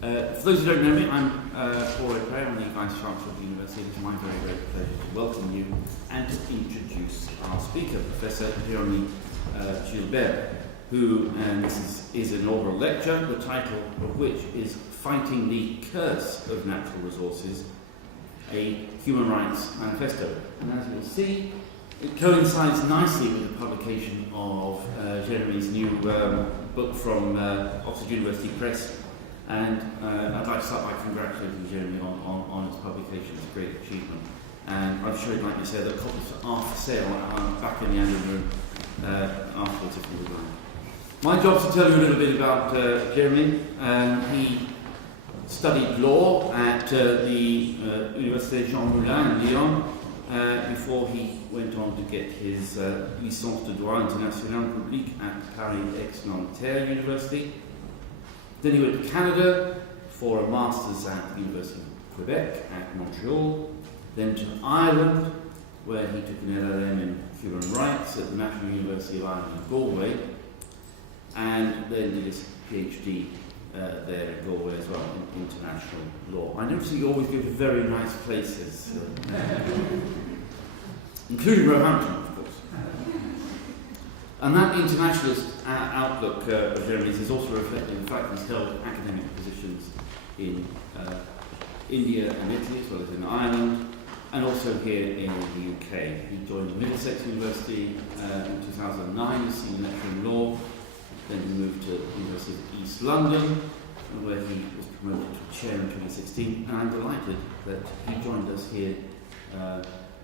For those who don't know me, I'm Paul O'Cray. I'm the Vice Chancellor of the University. It is my very great pleasure to welcome you and to introduce our speaker, Professor Jeremie Gilbert, who, and this is an inaugural lecture, the title of which is Fighting the Curse of Natural Resources, a Human Rights Manifesto. And as you will see, it coincides nicely with the publication of Jeremie's new book from Oxford University Press. And I'd like to start by congratulating Jeremie on its publication. It's a great achievement. And I'm sure he'd like to say that copies are for sale back in the admin room afterwards if you would like. My job is to tell you a little bit about Jeremie. He studied law at the Université Jean Moulin in Lyon before he went on to get his licence de droit international public at Paris Aix-Nanterre University. Then he went to Canada for a master's at the University of Quebec at Montreal, then to Ireland, where he took an LLM in human rights at the National University of Ireland in Galway, and then did his PhD there at Galway as well in international law. I notice he always goes to very nice places, including Roehampton, of course. And that internationalist outlook of Jeremie's is also reflected in the fact that he's held academic positions in India and Italy, as well as in Ireland, and also here in the UK. He joined Middlesex University in 2009 as senior lecturer in law. Then he moved to the University of East London, where he was promoted to chair in 2016. And I'm delighted that he joined us here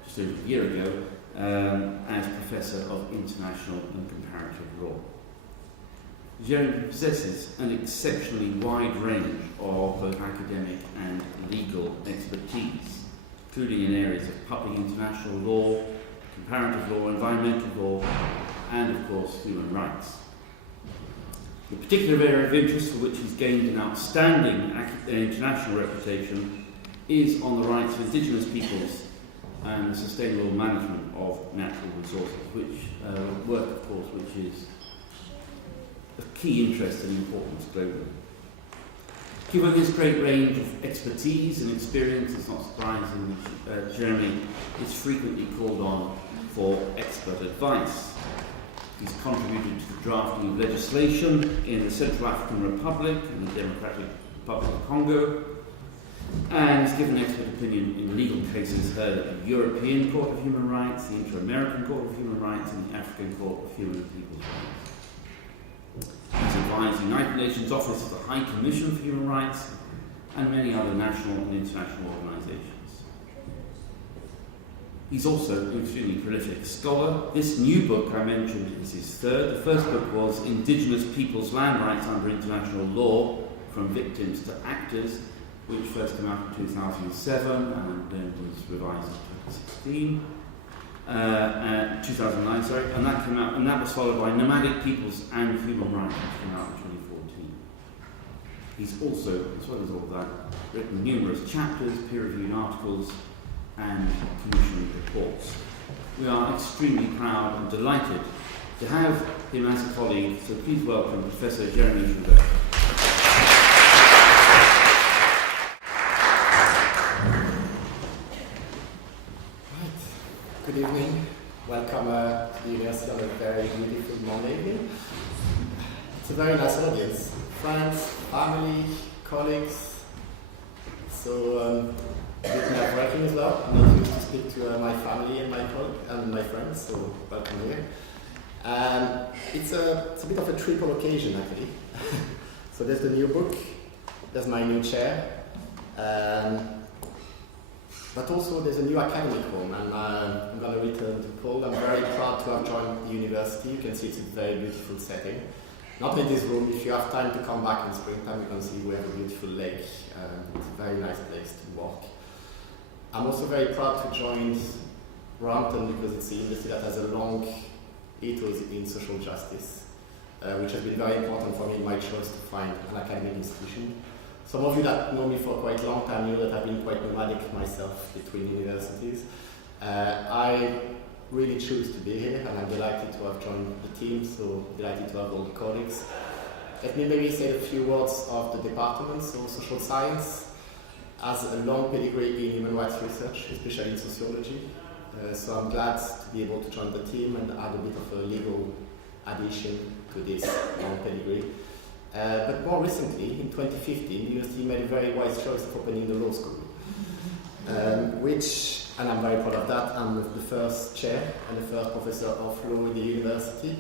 just over a year ago as Professor of International and Comparative Law. Jeremie possesses an exceptionally wide range of both academic and legal expertise, including in areas of public international law, comparative law, environmental law, and of course human rights. The particular area of interest for which he's gained an outstanding international reputation is on the rights of indigenous peoples and the sustainable management of natural resources, which work, of course, which is of key interest and importance globally. Given this great range of expertise and experience, it's not surprising that Jeremie is frequently called on for expert advice. He's contributed to the drafting of legislation in the Central African Republic and the Democratic Republic of Congo, and has given expert opinion in legal cases heard at the European Court of Human Rights, the Inter-American Court of Human Rights, and the African Court of Human and People's Rights. He's advised the United Nations Office of the High Commission for Human Rights and many other national and international organisations. He's also an extremely prolific scholar. This new book I mentioned is his third. The first book was Indigenous Peoples' Land Rights Under International Law, From Victims to Actors, which first came out in 2007 and then was revised in 2009, and that came out, and that was followed by Nomadic Peoples and Human Rights, which came out in 2014. He's also, as well as all that, written numerous chapters, peer-reviewed articles, and commissioned reports. We are extremely proud and delighted to have him as a colleague, so please welcome Professor Jeremie Gilbert. Good evening. Welcome to the University on a very beautiful Monday evening. It's a very nice audience. Friends, family, colleagues. So, a bit nerve-wracking as well. I'm not used to speak to my family and my friends, so welcome here. It's a bit of a triple occasion, actually. So there's the new book, there's my new chair, but also there's a new academic home, and I'm going to return to Paul. I'm very proud to have joined the university. You can see it's a very beautiful setting. Not in this room. If you have time to come back in springtime, you can see we have a beautiful lake. It's a very nice place to walk. I'm also very proud to join Roehampton because it's a university that has a long ethos in social justice, which has been very important for me in my choice to find an academic institution. Some of you that know me for quite a long time know that I've been quite nomadic myself between universities. I really choose to be here, and I'm delighted to have joined the team, so delighted to have all the colleagues. let me maybe say a few words of the department. So social science has a long pedigree in human rights research, especially in sociology. So I'm glad to be able to join the team and add a bit of a legal addition to this long pedigree. But more recently, in 2015, the university made a very wise choice of opening the law school, which, and I'm very proud of that, I'm the first chair and the first professor of law in the university.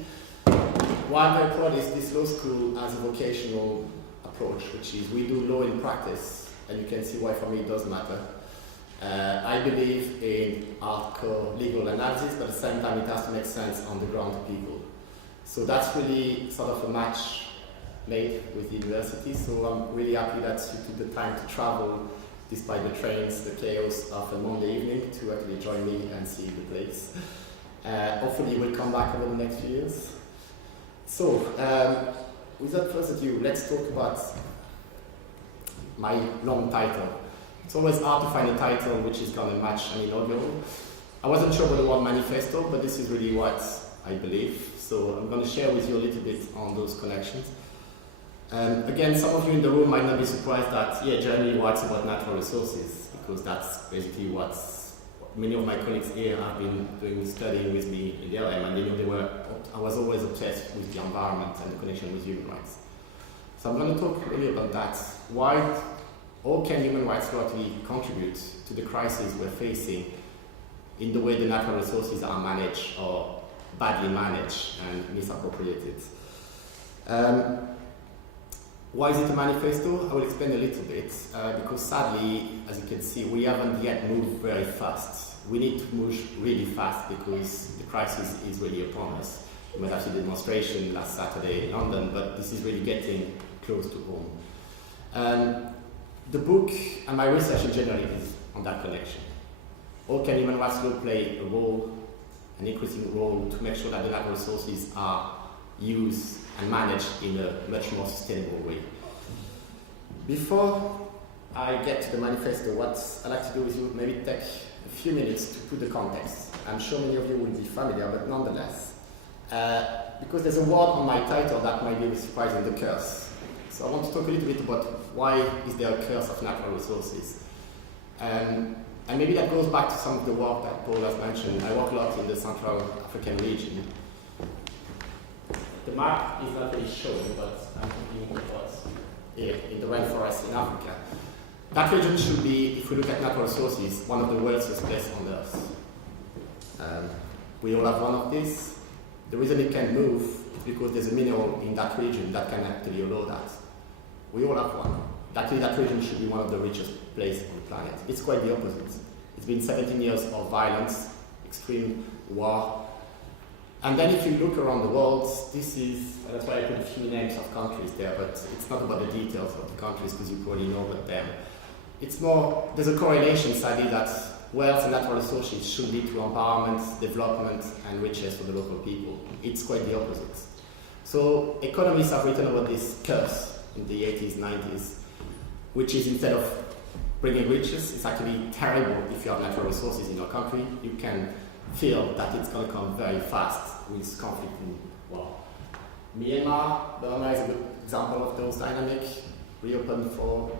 What I'm very proud is this law school has a vocational approach, which is we do law in practice, and you can see why for me it does matter. I believe in hardcore legal analysis, but at the same time it has to make sense on the ground to people. So that's really sort of a match made with the university, so I'm really happy that you took the time to travel despite the trains, the chaos of a Monday evening to actually join me and see the place. Hopefully you will come back over the next few years. So, without further ado, let's talk about my long title. It's always hard to find a title which is going to match an inaugural. I wasn't sure about the word manifesto, but this is really what I believe. So I'm going to share with you a little bit on those connections. Again, some of you in the room might not be surprised that, yeah, Jeremie writes about natural resources, because that's basically what many of my colleagues here have been doing studying with me in the LM, and they know I was always obsessed with the environment and the connection with human rights. So I'm going to talk really about that. How can human rights law actually contribute to the crisis we're facing in the way the natural resources are managed or badly managed and misappropriated? Why is it a manifesto? I will explain a little bit, because sadly, as you can see, we haven't yet moved very fast. We need to move really fast because the crisis is really upon us. We might have seen a demonstration last Saturday in London, but this is really getting close to home. The book and my research in general is on that connection. How can human rights law play a role, an increasing role, to make sure that the natural resources are used and managed in a much more sustainable way? Before I get to the manifesto, what I'd like to do is maybe take a few minutes to put the context. I'm sure many of you will be familiar, but nonetheless, because there's a word on my title that might be surprising, the curse. So I want to talk a little bit about why is there a curse of natural resources. And maybe that goes back to some of the work that Paul has mentioned. I work a lot in the Central African region. The map is not really showing, but I'm thinking it was here in the rainforest in Africa. That region should be, if we look at natural resources, one of the wealthiest places on earth. We all have one of these. The reason it can move is because there's a mineral in that region that can actually allow that. We all have one. Actually, that region should be one of the richest places on the planet. It's quite the opposite. It's been 17 years of violence, extreme war. And then if you look around the world, this is, that's why I put a few names of countries there, but it's not about the details of the countries because you probably know about them. It's more, there's a correlation sadly that wealth and natural resources should lead to empowerment, development, and riches for the local people. It's quite the opposite. So economists have written about this curse in the 80s, 90s, which is instead of bringing riches, it's actually terrible if you have natural resources in your country. You can feel that it's going to come very fast with conflict in war. Myanmar, Burma is a good example of those dynamics. Reopened for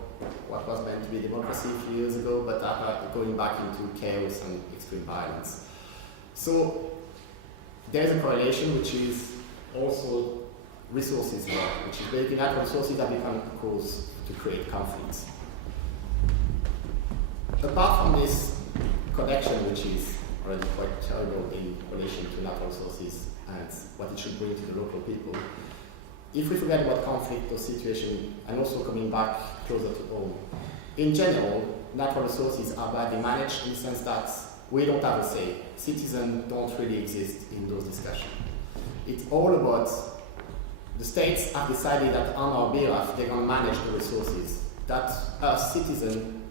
what was meant to be democracy a few years ago, but going back into chaos and extreme violence. So there's a correlation which is also resources war, which is basically natural resources that become a cause to create conflicts. Apart from this connection, which is already quite terrible in relation to natural resources and what it should bring to the local people, if we forget about conflict or situation, and also coming back closer to home, in general, natural resources are badly managed in the sense that we don't have a say. Citizens don't really exist in those discussions. It's all about the states have decided that on our behalf they're going to manage the resources. That us citizens,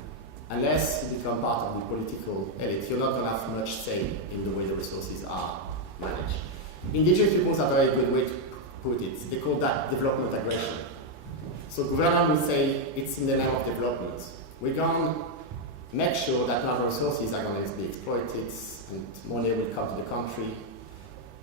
unless you become part of the political elite, you're not going to have much say in the way the resources are managed. Indigenous peoples have a very good way to put it. They call that development aggression. So government will say it's in the name of development. We're going to make sure that natural resources are going to be exploited and money will come to the country.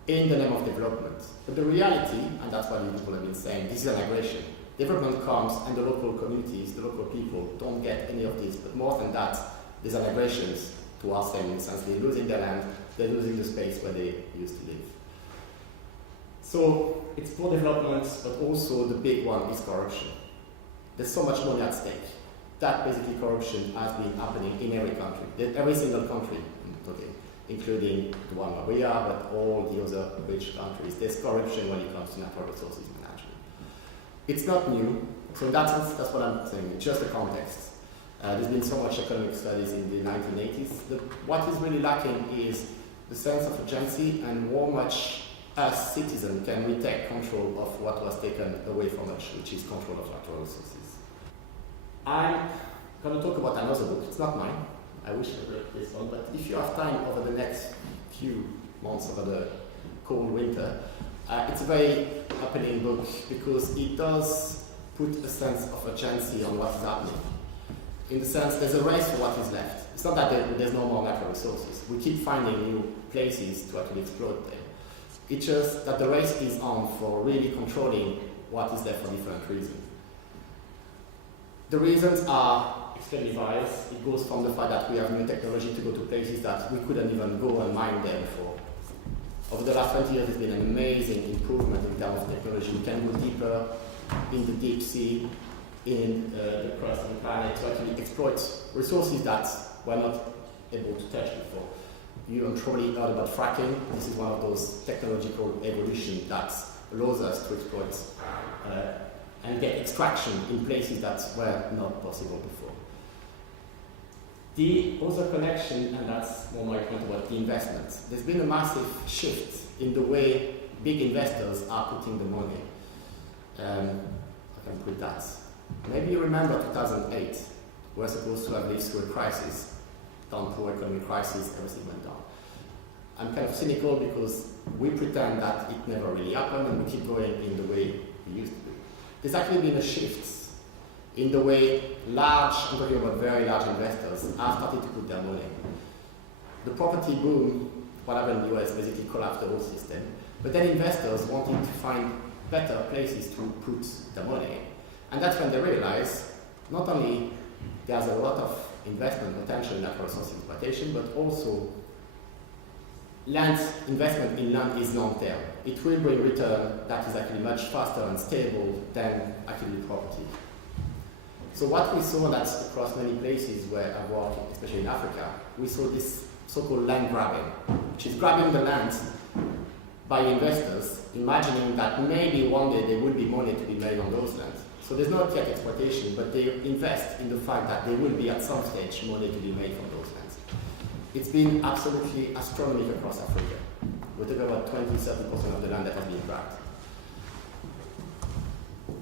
in the name of development. But the reality, and that's what people have been saying, this is an aggression. Development comes and the local communities, the local people don't get any of this. But more than that, there's an aggression towards them in the sense they're losing their land, they're losing the space where they used to live. So it's poor development, but also the big one is corruption. There's so much money at stake. That basically corruption has been happening in every country, every single country, okay, including the one where we are, but all the other rich countries. There's corruption when it comes to natural resources management. It's not new, so in that sense, that's what I'm saying, it's just a context. There's been so much economic studies in the 1980s. What is really lacking is the sense of urgency and how much as citizens can we take control of what was taken away from us, which is control of natural resources. I'm going to talk about another book. It's not mine. I wish I read this one, but if you have time over the next few months, over the cold winter, it's a very happening book because it does put a sense of urgency on what is happening. In the sense, there's a race for what is left. It's not that there's no more natural resources. We keep finding new places to actually exploit them. It's just that the race is on for really controlling what is there for different reasons. The reasons are extremely various. It goes from the fact that we have new technology to go to places that we couldn't even go and mine there before. Over the last 20 years, there's been an amazing improvement in terms of technology. We can go deeper in the deep sea, in the crust of the planet to actually exploit resources that we're not able to touch before. You probably heard about fracking. This is one of those technological evolutions that allows us to exploit and get extraction in places that were not possible before. The other connection, and that's more my point about the investment, there's been a massive shift in the way big investors are putting the money. I can put that. Maybe you remember 2008. We were supposed to have lived through a crisis, down through economic crisis, everything went down. I'm kind of cynical because we pretend that it never really happened and we keep going in the way we used to do. There's actually been a shift in the way I'm talking about very large investors, have started to put their money. The property boom, what happened in the US, basically collapsed the whole system. But then investors wanted to find better places to put their money. And that's when they realize not only there's a lot of investment potential in natural resource exploitation, but also land investment in land is long-term. It will bring return that is actually much faster and stable than actually property. So what we saw, and that's across many places where I work, especially in Africa, we saw this so-called land grabbing, which is grabbing the land by investors, imagining that maybe one day there will be money to be made on those lands. So there's not yet exploitation, but they invest in the fact that there will be at some stage money to be made from those lands. It's been absolutely astronomical across Africa. We're talking about 20-30% of the land that has been grabbed.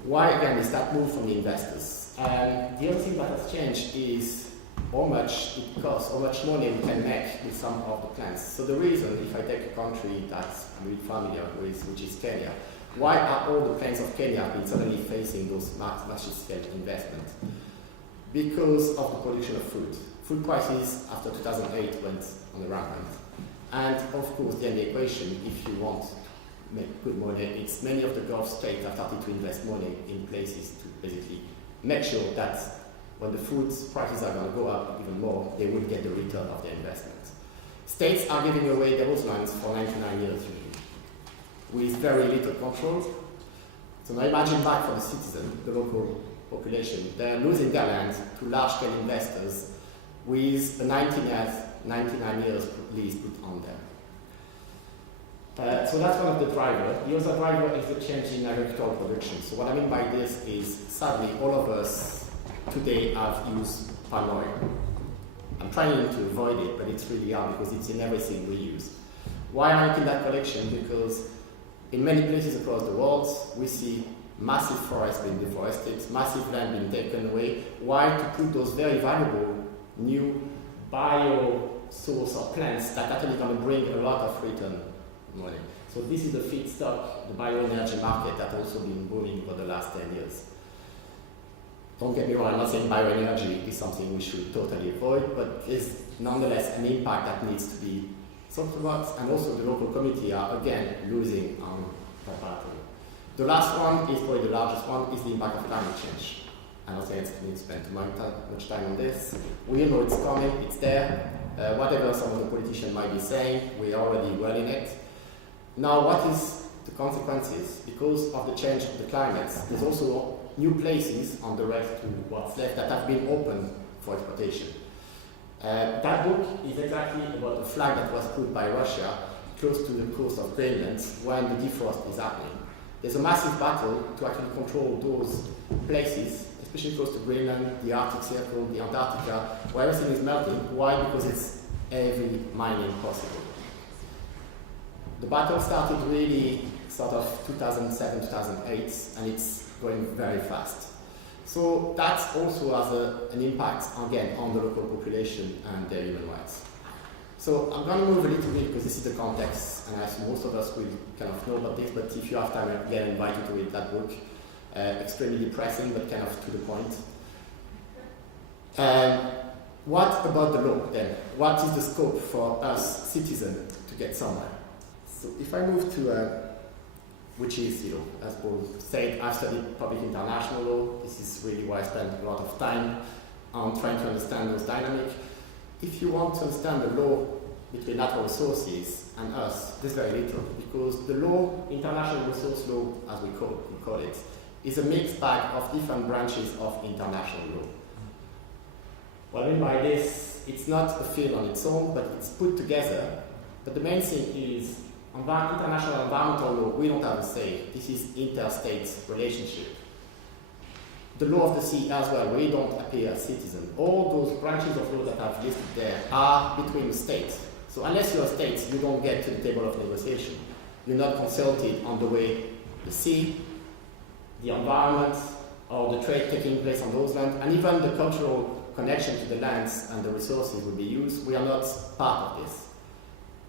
Why again is that move from the investors? The other thing that has changed is how much it costs, how much money we can make with some of the plants. So the reason, if I take a country that I'm really familiar with, which is Kenya, why are all the plains of Kenya been suddenly facing those massive scale investments? Because of the production of food. Food prices after 2008 went on the rampant. And of course, then the equation, if you want to make good money, it's many of the Gulf states have started to invest money in places to basically make sure that when the food prices are going to go up even more, they will get the return of their investment. States are giving away those lands for 99 years with very little control. So now imagine back for the citizen, the local population, they're losing their land to large-scale investors with a 99 years lease put on them. So that's one of the drivers. The other driver is the change in agricultural production. So what I mean by this is, sadly, all of us today have used palm oil. I'm trying to avoid it, but it's really hard because it's in everything we use. Why am I making that connection? Because in many places across the world, we see massive forests being deforested, massive land being taken away. Why? To put those very valuable new bio source of plants that actually going to bring a lot of return money. So this is the feedstock, the bioenergy market that also been booming for the last 10 years. Don't get me wrong, I'm not saying bioenergy is something we should totally avoid, but there's nonetheless an impact that needs to be and also the local committee are again losing on that battle. The last one is probably the largest one, is the impact of climate change. And I think I need to spend too much time on this. We know it's coming, it's there. Whatever some of the politicians might be saying, we're already well in it. Now, what is the consequences? Because of the change of the climate, there's also new places on the rest to what's left that have been opened for exploitation. That book is exactly about a flag that was put by Russia close to the coast of Greenland when the defrost is happening. There's a massive battle to actually control those places, especially close to Greenland, the Arctic Circle, the Antarctica, where everything is melting. Why? Because it's every mining possible. The battle started really sort of 2007, 2008, and it's going very fast. So that also has an impact, again, on the local population and their human rights. So I'm going to move a little bit because this is the context, and I assume most of us will kind of know about this, but if you have time, again, I invite you to read that book. Extremely depressing, but kind of to the point. What about the law then? What is the scope for us citizens to get somewhere? So if I move to, which is, as Paul said, I've studied public international law. This is really where I spend a lot of time on trying to understand those dynamics. If you want to understand the law between natural resources and us, there's very little, because the law, international resource law, as we call it, is a mixed bag of different branches of international law. What I mean by this, it's not a field on its own, but it's put together. But the main thing is, international environmental law, we don't have a say. This is interstate relationship. The law of the sea as well, we don't appear as citizens. All those branches of law that I've listed there are between the states. So unless you're states, you don't get to the table of negotiation. You're not consulted on the way the sea, the environment, or the trade taking place on those lands, and even the cultural connection to the lands and the resources will be used. We are not part of this.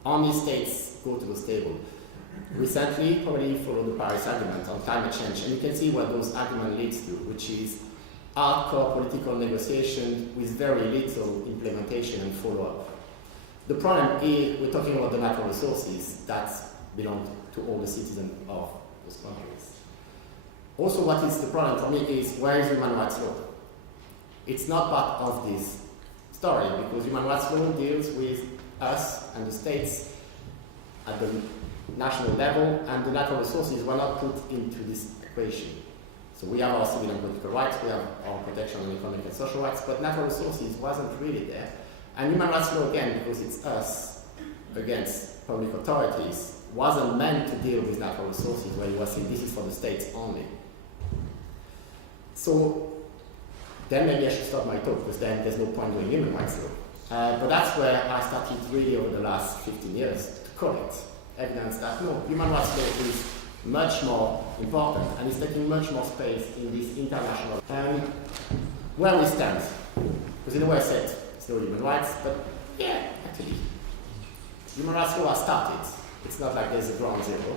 Only states go to the table. Recently, probably followed the Paris Agreement on climate change, and you can see what those agreements leads to, which is hardcore political negotiation with very little implementation and follow-up. The problem is we're talking about the natural resources that belong to all the citizens of those countries. Also, what is the problem for me is, where is human rights law? It's not part of this story, because human rights law deals with us and the states at the national level, and the natural resources were not put into this equation. So we have our civil and political rights, we have our protection on economic and social rights, but natural resources wasn't really there. And human rights law, again, because it's us against public authorities, wasn't meant to deal with natural resources, where you were saying this is for the states only. So then maybe I should stop my talk, because then there's no point doing human rights law. But that's where I started really over the last 15 years to collect evidence that no, human rights law is much more important and is taking much more space in this international. Where we stand, because in a way I said it's no human rights, but yeah, actually, human rights law has started. It's not like there's a ground zero.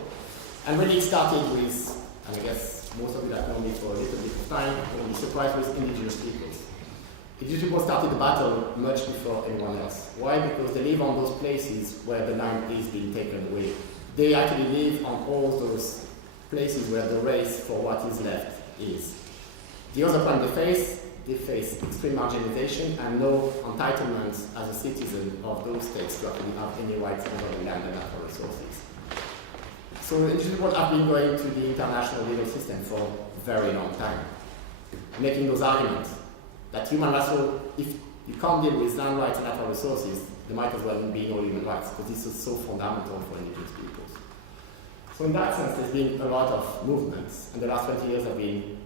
And really it started with, and I guess most of you that know me for a little bit of time will be surprised with indigenous peoples. Indigenous people started the battle much before anyone else. Why? Because they live on those places where the land is being taken away. They actually live on all those places where the race for what is left is. The other problem they face extreme marginalization and no entitlement as a citizen of those states to actually have any rights over the land and natural resources. So indigenous people have been going to the international legal system for a very long time, making those arguments that human rights, if you can't deal with land rights and natural resources, there might as well be no human rights, because this is so fundamental for indigenous peoples. So in that sense, there's been a lot of movements, and the last 20 years have been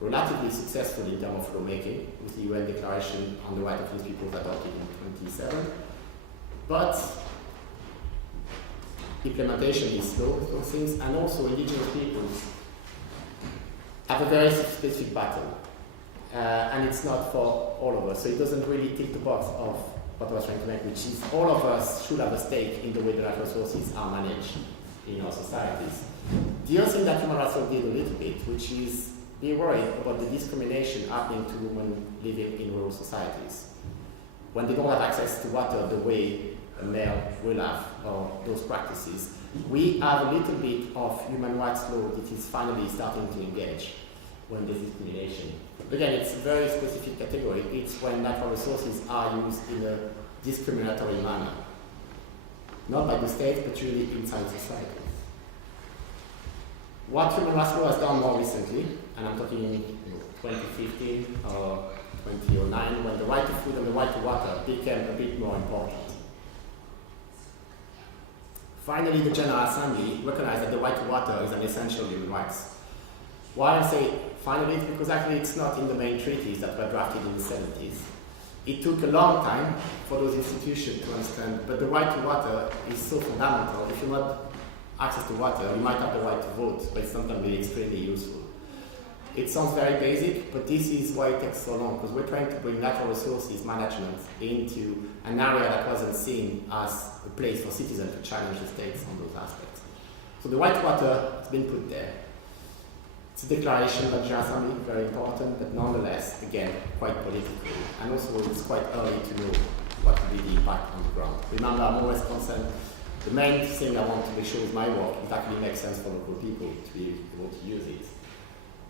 relatively successful in terms of lawmaking, with the UN Declaration on the Right of Indigenous Peoples adopted in 2007. But implementation is slow with those things, and also indigenous peoples have a very specific battle. And it's not for all of us, so it doesn't really tick the box of what I was trying to make, which is all of us should have a stake in the way the natural resources are managed in our societies. The other thing that human rights law did a little bit, which is be worried about the discrimination happening to women living in rural societies, when they don't have access to water the way a male will have, or those practices. We have a little bit of human rights law that is finally starting to engage when there's discrimination. Again, it's a very specific category. It's when natural resources are used in a discriminatory manner. Not by the state, but really inside society. What human rights law has done more recently, and I'm talking 2015 or 2009, when the right to food and the right to water became a bit more important. Finally, the General Assembly recognized that the right to water is an essential human right. Why I say finally, it's because actually it's not in the main treaties that were drafted in the 70s. It took a long time for those institutions to understand, but the right to water is so fundamental. If you want access to water, you might have the right to vote, but it's not going to be extremely useful. It sounds very basic, but this is why it takes so long, because we're trying to bring natural resources management into an area that wasn't seen as a place for citizens to challenge the states on those aspects. So the right to water has been put there. It's a declaration of the General Assembly, very important, but nonetheless, again, quite political. And also it's quite early to know what will be the impact on the ground. Remember, I'm always concerned, the main thing I want to make sure with my work, it actually makes sense for local people to be able to use it.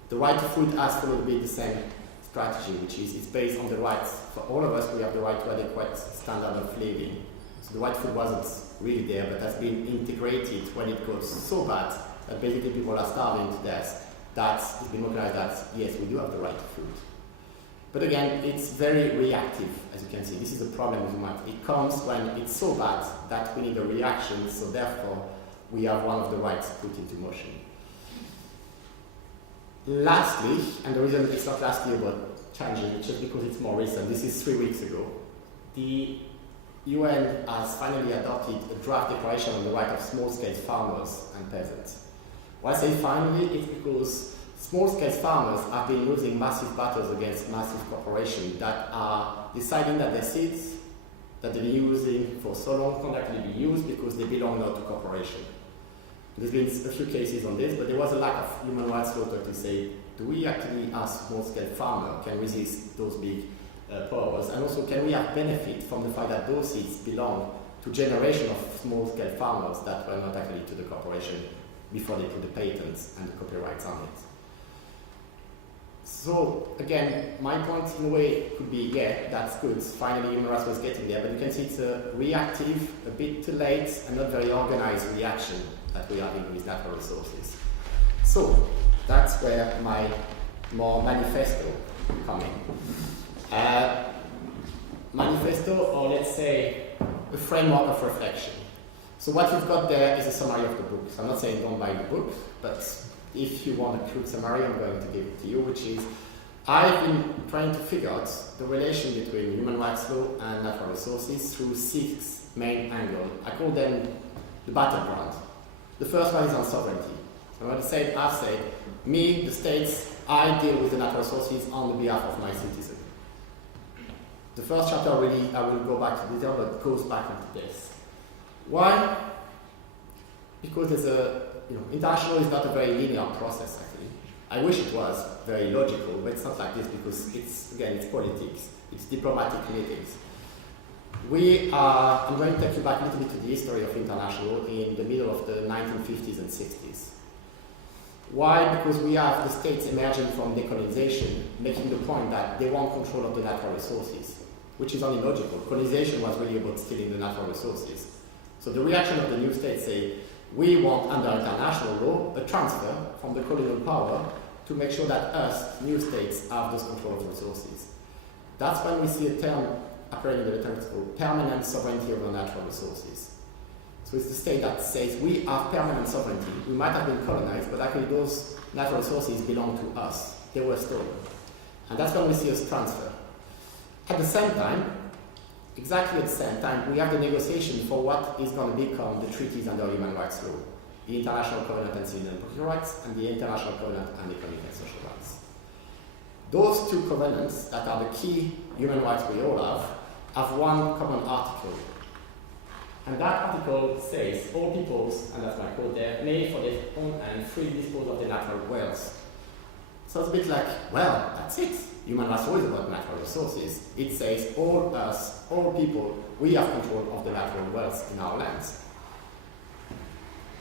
The right to food has followed a bit the same strategy, which is it's based on the rights. For all of us, we have the right to adequate standard of living. So the right to food wasn't really there, but has been integrated when it goes so bad that basically people are starving to death. That's been recognized that, yes, we do have the right to food. But again, it's very reactive, as you can see. This is a problem with humanity. It comes when it's so bad that we need a reaction, so therefore we have one of the rights put into motion. Lastly, and the reason it's not last year but challenging, it's just because it's more recent, this is 3 weeks ago, the UN has finally adopted a draft declaration on the right of small-scale farmers and peasants. Why I say finally, it's because small-scale farmers have been losing massive battles against massive corporations that are deciding that their seeds that they're using for so long can't actually be used because they belong now to corporations. There's been a few cases on this, but there was a lack of human rights law to say, do we actually, as small-scale farmer, can resist those big powers? And also, can we have benefit from the fact that those seeds belong to generation of small-scale farmers that were not actually to the corporation before they put the patents and the copyrights on it? So, again, my point in a way could be, yeah, that's good. Finally, human rights was getting there, but you can see it's a reactive, a bit too late, and not very organized reaction that we are having with natural resources. So, that's where my more manifesto come in. Manifesto, or let's say, a framework of reflection. So what you've got there is a summary of the book. So I'm not saying don't buy the book, but if you want a quick summary, I'm going to give it to you, which is, I've been trying to figure out the relation between human rights law and natural resources through 6 main angles. I call them the battleground. The first one is on sovereignty. So I've said, me, the states, I deal with the natural resources on the behalf of my citizens. The first chapter really, I will go back to detail, but goes back into this. Why? Because there's international is not a very linear process actually. I wish it was very logical, but it's not like this because it's politics, it's diplomatic meetings. I'm going to take you back a little bit to the history of international in the middle of the 1950s and 60s. Why? Because we have the states emerging from decolonization, making the point that they want control of the natural resources, which is only logical. Colonization was really about stealing the natural resources. So the reaction of the new states say, we want, under international law, a transfer from the colonial power to make sure that us, new states, have this control of resources. That's when we see a term appearing in the literature called permanent sovereignty over natural resources. So it's the state that says, we have permanent sovereignty. We might have been colonized, but actually those natural resources belong to us. They were stolen. And that's when we see a transfer. At the same time, exactly at the same time, we have the negotiation for what is going to become the treaties under human rights law, the International Covenant on Civil and Political Rights and the International Covenant on Economic and Social Rights. Those 2 covenants that are the key human rights we all have one common article. And that article says, all peoples, and that's my quote there, may for their own and free dispose of their natural wealth. So it's a bit like, well, that's it. Human rights law is about natural resources. It says all us, all people, we have control of the natural wealth in our lands.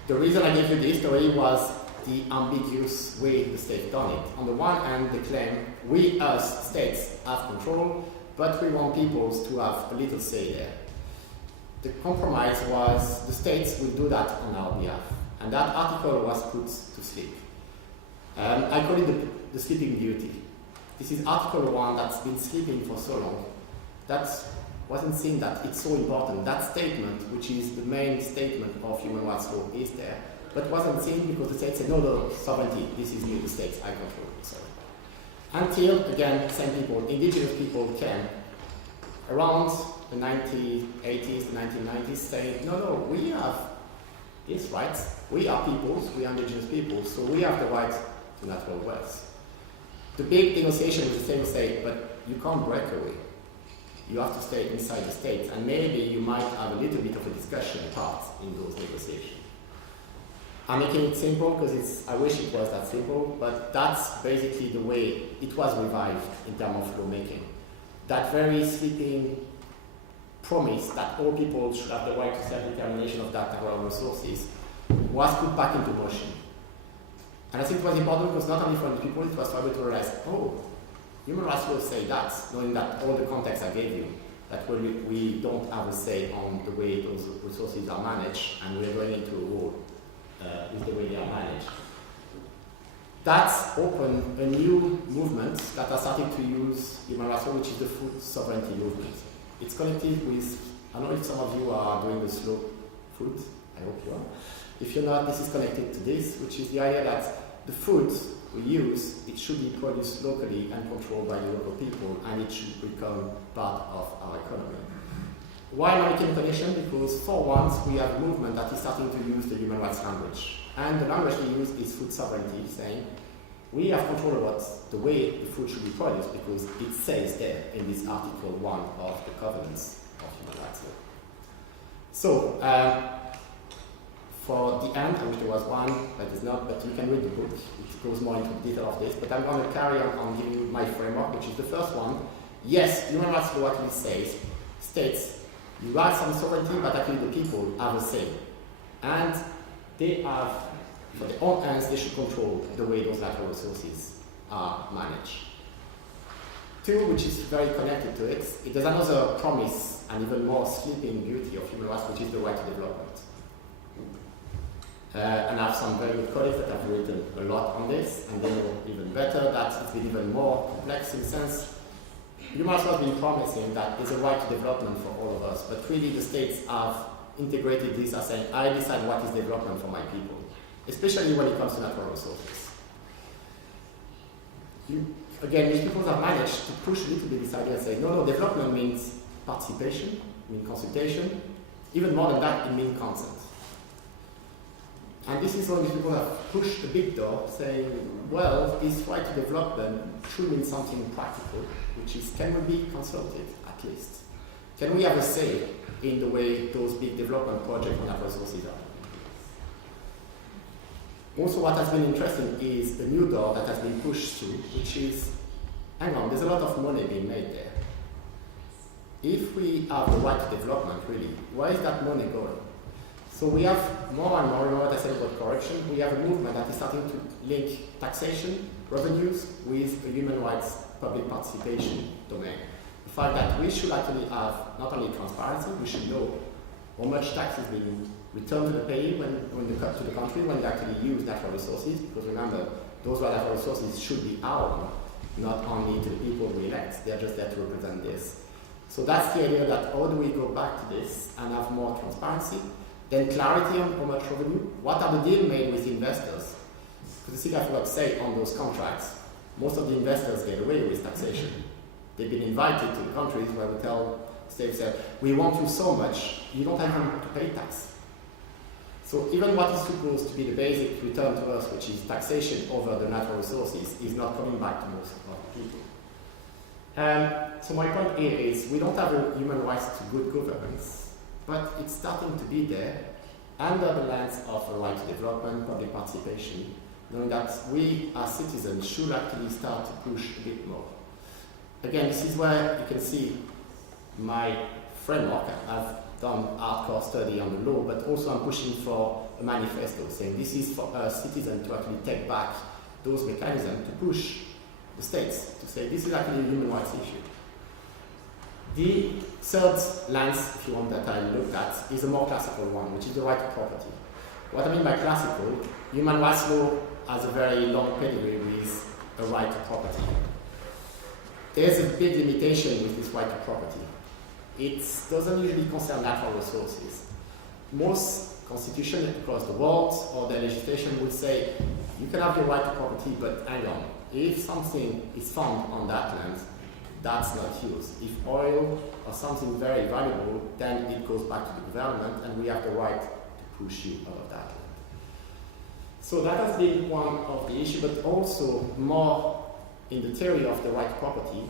The reason I gave you the history was the ambiguous way the state done it. On the one hand, they claim we as states have control, but we want peoples to have a little say there. The compromise was the states will do that on our behalf, and that article was put to sleep. I call it the sleeping beauty. This is Article 1 that's been sleeping for so long. That wasn't seen that it's so important. That statement, which is the main statement of human rights law, is there, but wasn't seen because the state said, no, sovereignty, this is me, the states, I control it. So, until, again, same people, indigenous people came around the 1980s, the 1990s, saying, no, we have these rights. We are peoples, we are indigenous peoples, so we have the right to natural wealth. The big negotiation with the same state, but you can't break away. You have to stay inside the state, and maybe you might have a little bit of a discussion apart in those negotiations. I'm making it simple because I wish it was that simple, but that's basically the way it was revived in terms of lawmaking. That very sleeping promise that all people should have the right to self-determination of that natural resources was put back into motion. And I think it was important because not only for the people, it was for people to realize, oh, human rights will say that, knowing that all the context I gave you, that we don't have a say on the way those resources are managed, and we're going into a war with the way they are managed. That's opened a new movement that are starting to use human rights, which is the food sovereignty movement. It's connected with, I don't know if some of you are doing the slow food, I hope you are. If you're not, this is connected to this, which is the idea that the food we use, it should be produced locally and controlled by the local people, and it should become part of our economy. Why am I making a connection? Because for once we have a movement that is starting to use the human rights language. And the language they use is food sovereignty, saying we have control about the way the food should be produced because it says there in this Article 1 of the Covenants of Human Rights Law. So, for the end, I wish there was one, but it's not, but you can read the book. It goes more into detail of this, but I'm going to carry on giving you my framework, which is the first one. Yes, human rights law actually states you have some sovereignty, but actually the people have a say. And they have, for their own hands, they should control the way those natural resources are managed. Two, which is very connected to it, there's another promise and even more sleeping beauty of human rights, which is the right to development. And I have some very good colleagues that have written a lot on this, and they know even better that it's been even more complex in the sense human rights has been promising that there's a right to development for all of us, but really the states have integrated this as saying, I decide what is development for my people, especially when it comes to natural resources. Again, these people have managed to push a little bit this idea and say, no, development means participation, means consultation, even more than that, it means consent. And this is when these people have pushed the big door, saying, well, this right to development should mean something practical, which is, can we be consulted, at least? Can we have a say in the way those big development projects on natural resources are? Also, what has been interesting is a new door that has been pushed through, which is, hang on, there's a lot of money being made there. If we have the right to development, really, where is that money going? So we have more and more, what I said about corruption, we have a movement that is starting to link taxation, revenues, with a human rights public participation domain. The fact that we should actually have not only transparency, we should know how much tax is being returned to the payee when they come to the country, when they actually use natural resources, because remember, those natural resources should be our own, not only to the people we elect, they're just there to represent this. So that's the idea that how do we go back to this and have more transparency, then clarity on how much revenue, what are the deals made with investors? Because the city have got say on those contracts. Most of the investors get away with taxation. They've been invited to the countries where we tell states that we want you so much, you don't have to pay tax. So even what is supposed to be the basic return to us, which is taxation over the natural resources, is not coming back to most of the people. So my point here is we don't have a human rights to good governance, but it's starting to be there under the lens of a right to development, public participation, knowing that we as citizens should actually start to push a bit more. Again, this is where you can see my framework. I've done hardcore study on the law, but also I'm pushing for a manifesto saying this is for us citizens to actually take back those mechanisms to push the states to say this is actually a human rights issue. The third lens, if you want, that I looked at is a more classical one, which is the right to property. What I mean by classical, human rights law has a very long pedigree with a right to property. There's a big limitation with this right to property. It doesn't usually concern natural resources. Most constitutions across the world or the legislation would say you can have your right to property, but hang on. If something is found on that land, that's not yours. If oil or something very valuable, then it goes back to the government and we have the right to push you out of that land. So that has been one of the issues, but also more in the theory of the right to property,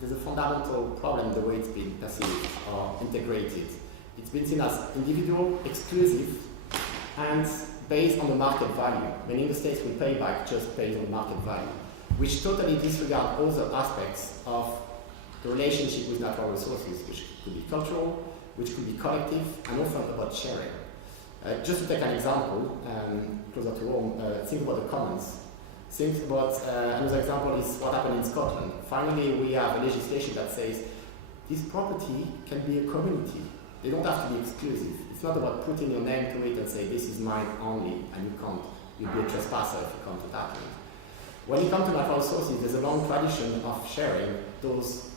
there's a fundamental problem in the way it's been perceived or integrated. It's been seen as individual, exclusive, and based on the market value, meaning the states will pay back just based on the market value, which totally disregard other aspects of the relationship with natural resources, which could be cultural, which could be collective, and often about sharing. Just to take an example, closer to home, think about the commons. Think about another example is what happened in Scotland. Finally, we have a legislation that says this property can be a community. They don't have to be exclusive. It's not about putting your name to it and say this is mine only, and you'll be a trespasser if you come to that land. When you come to natural resources, there's a long tradition of sharing those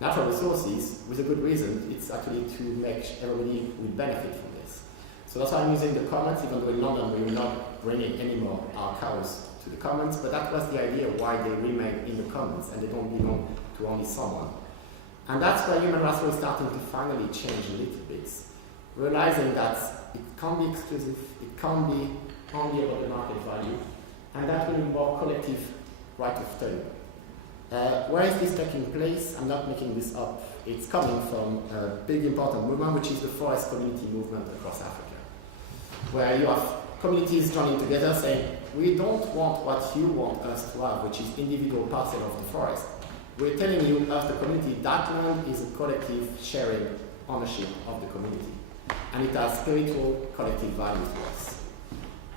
natural resources with a good reason. It's actually to make everybody will benefit from this. So that's why I'm using the commons, even though in London we will not bring in anymore our cows to the commons, but that was the idea why they remain in the commons and they don't belong to only someone. And that's where human rights is starting to finally change a little bit, realizing that it can't be exclusive, it can't be only about the market value, and that will be more collective right of study. Where is this taking place? I'm not making this up. It's coming from a big important movement, which is the forest community movement across Africa, where you have communities joining together saying, we don't want what you want us to have, which is individual parcel of the forest. We're telling you as the community that land is a collective sharing ownership of the community. And it has spiritual collective value to us.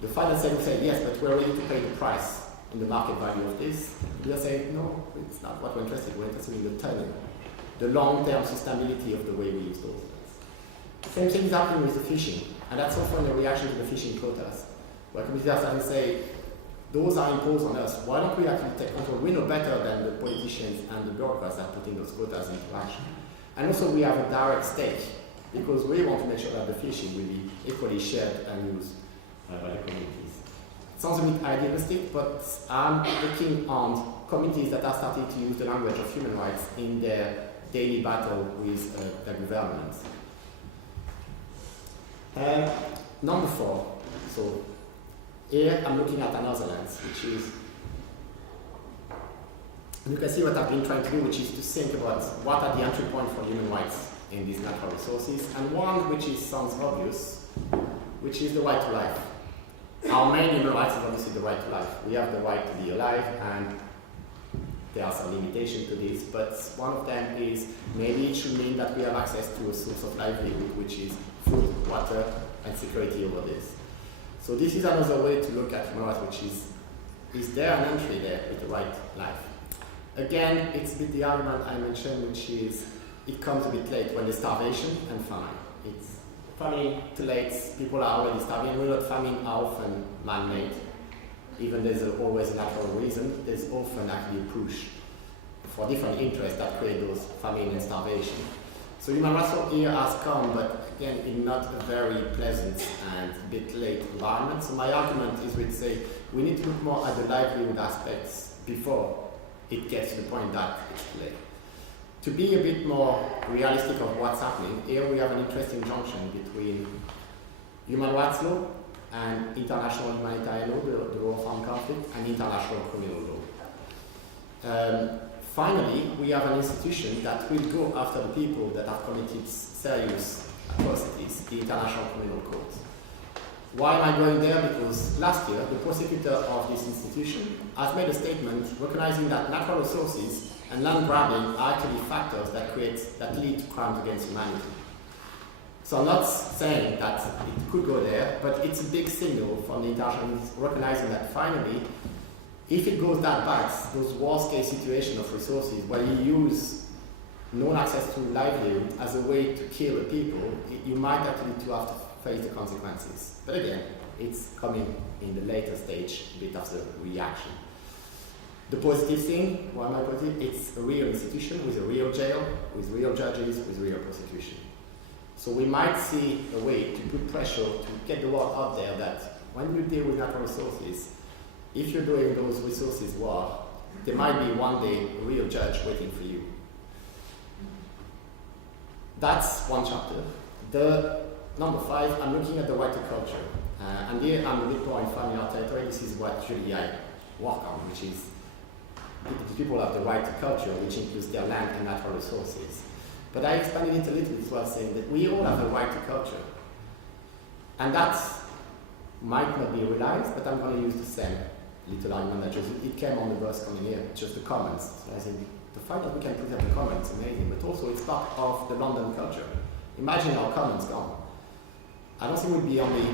The final side will say, yes, but we're ready to pay the price in the market value of this. We are saying, no, it's not what we're interested in. We're interested in the turning, the long-term sustainability of the way we use those lands. Same thing is happening with the fishing. And that's often a reaction to the fishing quotas, where communities are starting to say, those are imposed on us. Why don't we actually take control? We know better than the politicians and the bureaucrats that are putting those quotas into action. And also we have a direct stake, because we want to make sure that the fishing will be equally shared and used by the communities. It sounds a bit idealistic, but I'm looking on communities that are starting to use the language of human rights in their daily battle with their governments. Number 4, so here I'm looking at another lens, which is, you can see what I've been trying to do, which is to think about what are the entry points for human rights in these natural resources, and one which sounds obvious, which is the right to life. Our main human rights is obviously the right to life. We have the right to be alive, and there are some limitations to this, but one of them is maybe it should mean that we have access to a source of livelihood, which is food, water, and security over this. So this is another way to look at human rights, which is there an entry there with the right life? Again, it's a bit the argument I mentioned, which is it comes a bit late when there's starvation and famine. It's famine too late, people are already starving. We know that famine are often man-made. Even there's always a natural reason, there's often actually a push for different interests that create those famine and starvation. So human rights here has come, but again, in not a very pleasant and a bit late environment. So my argument is we'd say we need to look more at the livelihood aspects before it gets to the point that it's late. To be a bit more realistic of what's happening, here we have an interesting junction between human rights law and international humanitarian law, the Roehampton conflict, and international criminal law. Finally, we have an institution that will go after the people that have committed serious atrocities, the International Criminal Court. Why am I going there? Because last year, the prosecutor of this institution has made a statement recognizing that natural resources and land grabbing are actually factors that lead to crimes against humanity. So I'm not saying that it could go there, but it's a big signal from the international recognizing that finally, if it goes that bad, those worst case situations of resources where you use non-access to livelihood as a way to kill the people, you might actually have to face the consequences. But again, it's coming in the later stage, a bit of the reaction. The positive thing, why am I positive? It's a real institution with a real jail, with real judges, with real prosecution. So we might see a way to put pressure to get the word out there that when you deal with natural resources, if you're doing those resources well, there might be one day a real judge waiting for you. That's one chapter. The number 5, I'm looking at the right to culture. And here I'm a bit more in familiar territory. This is what really I work on, which is the people have the right to culture, which includes their land and natural resources. But I expanded it a little bit as well, saying that we all have the right to culture. And that might not be realized, but I'm going to use the same little argument that it came on the bus coming here, just the comments. So I think the fact that we can preserve the comments is amazing, but also it's part of the London culture. Imagine our comments gone. I don't think we'd be only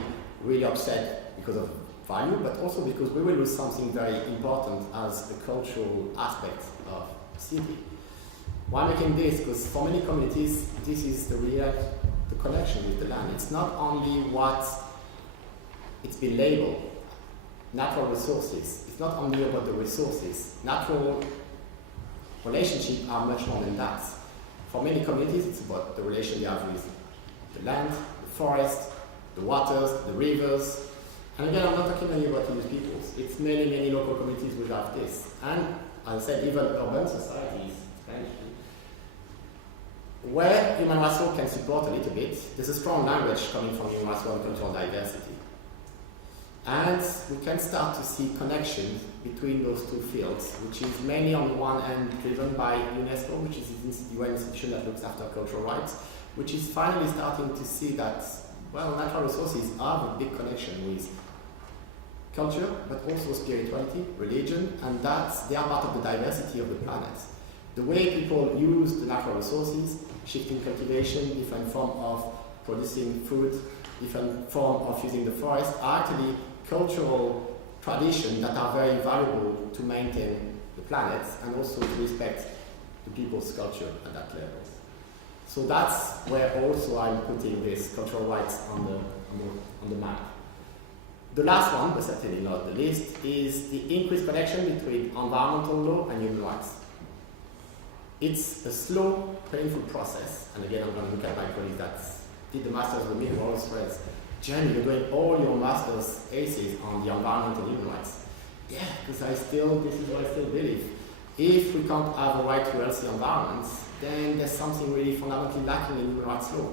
really upset because of value, but also because we will lose something very important as a cultural aspect of the city. Why am I making this? Because for many communities, this is the connection with the land. It's not only what it's been labeled, natural resources. It's not only about the resources. Natural relationships are much more than that. For many communities, it's about the relation they have with the land, the forest, the waters, the rivers. And again, I'm not talking only about these peoples. It's many, many local communities which have this. And as I said, even urban societies, where human rights law can support a little bit, there's a strong language coming from human rights law and cultural diversity. And we can start to see connections between those two fields, which is mainly on the one hand driven by UNESCO, which is the UN institution that looks after cultural rights, which is finally starting to see that, well, natural resources have a big connection with culture, but also spirituality, religion, and that they are part of the diversity of the planet. The way people use the natural resources, shifting cultivation, different form of producing food, different form of using the forest, are actually cultural traditions that are very valuable to maintain the planet and also to respect the people's culture at that level. So that's where also I'm putting this cultural rights on the map. The last one, but certainly not the least, is the increased connection between environmental law and human rights. It's a slow, painful process, and again I'm going to look at my colleague that did the masters with me who always says, Jeremie, you're doing all your master's thesis on the environment and human rights. Yeah, because this is what I still believe. If we can't have a right to healthy environments, then there's something really fundamentally lacking in human rights law.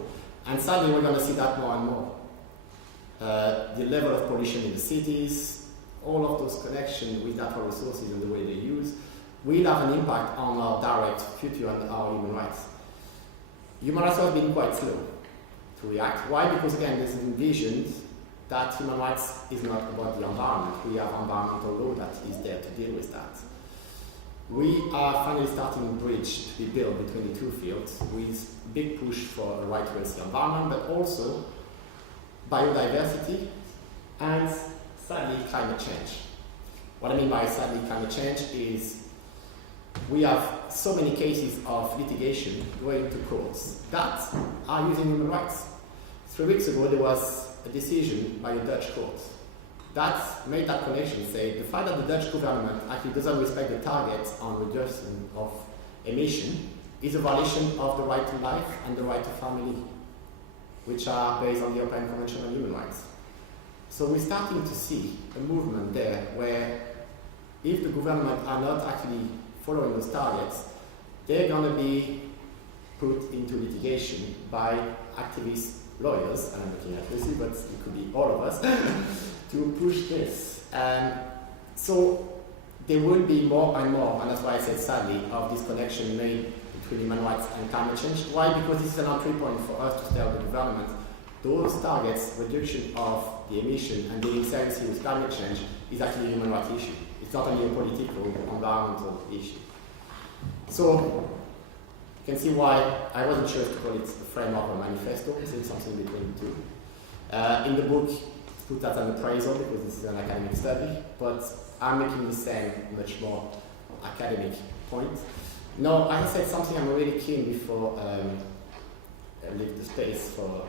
And sadly, we're going to see that more and more. The level of pollution in the cities, all of those connections with natural resources and the way they use, will have an impact on our direct future and our human rights. Human rights have been quite slow to react. Why? Because again, there's envisioned that human rights is not about the environment. We have environmental law that is there to deal with that. We are finally starting a bridge to be built between the two fields with big push for a right to healthy environment, but also biodiversity and sadly climate change. What I mean by sadly climate change is we have so many cases of litigation going to courts that are using human rights. 3 weeks ago there was a decision by a Dutch court that made that connection, say the fact that the Dutch government actually doesn't respect the targets on reduction of emission is a violation of the right to life and the right to family, which are based on the European Convention on Human Rights. So we're starting to see a movement there where if the government are not actually following those targets, they're going to be put into litigation by activist lawyers, and I'm looking at Lucy, but it could be all of us, to push this. So there will be more and more, and that's why I said sadly, of this connection made between human rights and climate change. Why? Because this is an entry point for us to tell the government those targets, reduction of the emission and dealing seriously with climate change is actually a human rights issue. It's not only a political, environmental issue. So you can see why I wasn't sure to call it a framework or manifesto. It's something between the two. In the book, it's put as an appraisal because this is an academic study, but I'm making the same, much more academic point. Now, as I said, something I'm really keen before I leave the space for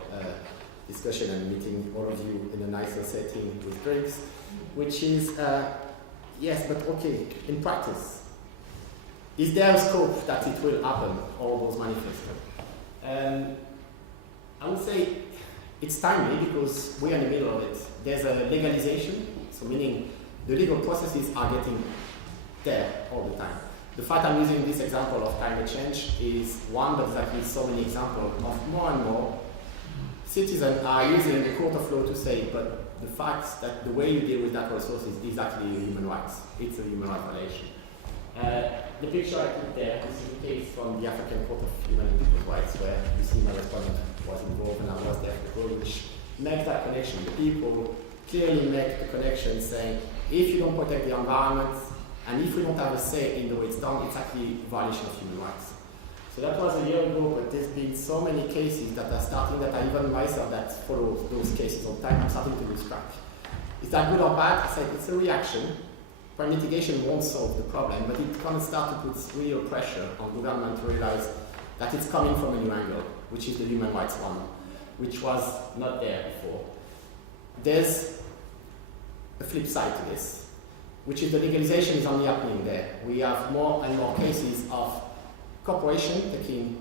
discussion and meeting all of you in a nicer setting with drinks, which is, yes, but okay, in practice, is there a scope that it will happen, all those manifestos? I would say it's timely because we're in the middle of it. There's a legalization, so meaning the legal processes are getting there all the time. The fact I'm using this example of climate change is one, but there's actually so many examples of more and more citizens are using the court of law to say, but the fact that the way you deal with natural resources is actually human rights. It's a human rights violation. The picture I put there, this is the case from the African Court of Human and People's Rights, where you see my respondent was involved and I was there for the which make that connection. The people clearly make the connection saying, if you don't protect the environment, and if we don't have a say in the way it's done, it's actually a violation of human rights. So that was a year ago, but there's been so many cases that are starting that I even myself that follow those cases all the time, I'm starting to lose track. Is that good or bad? I said it's a reaction. Crime mitigation won't solve the problem, but it can start to put real pressure on government to realize that it's coming from a new angle, which is the human rights one, which was not there before. There's a flip side to this, which is the legalization is only happening there. We have more and more cases of corporations taking,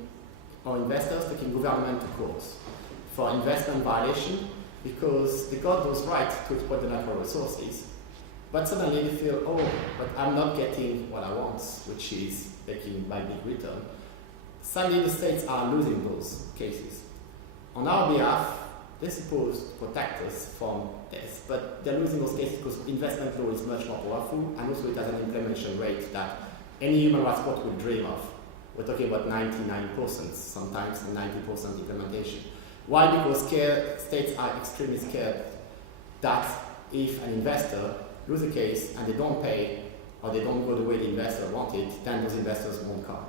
or investors taking government to court for investment violation because they got those rights to exploit the natural resources. But suddenly they feel, oh, but I'm not getting what I want, which is taking my big return. Suddenly the states are losing those cases. On our behalf, they're supposed to protect us from this, but they're losing those cases because investment law is much more powerful, and also it has an implementation rate that any human rights court would dream of. We're talking about 99% sometimes, and 90% implementation. Why? Because states are extremely scared that if an investor loses a case and they don't pay, or they don't go the way the investor wanted, then those investors won't come.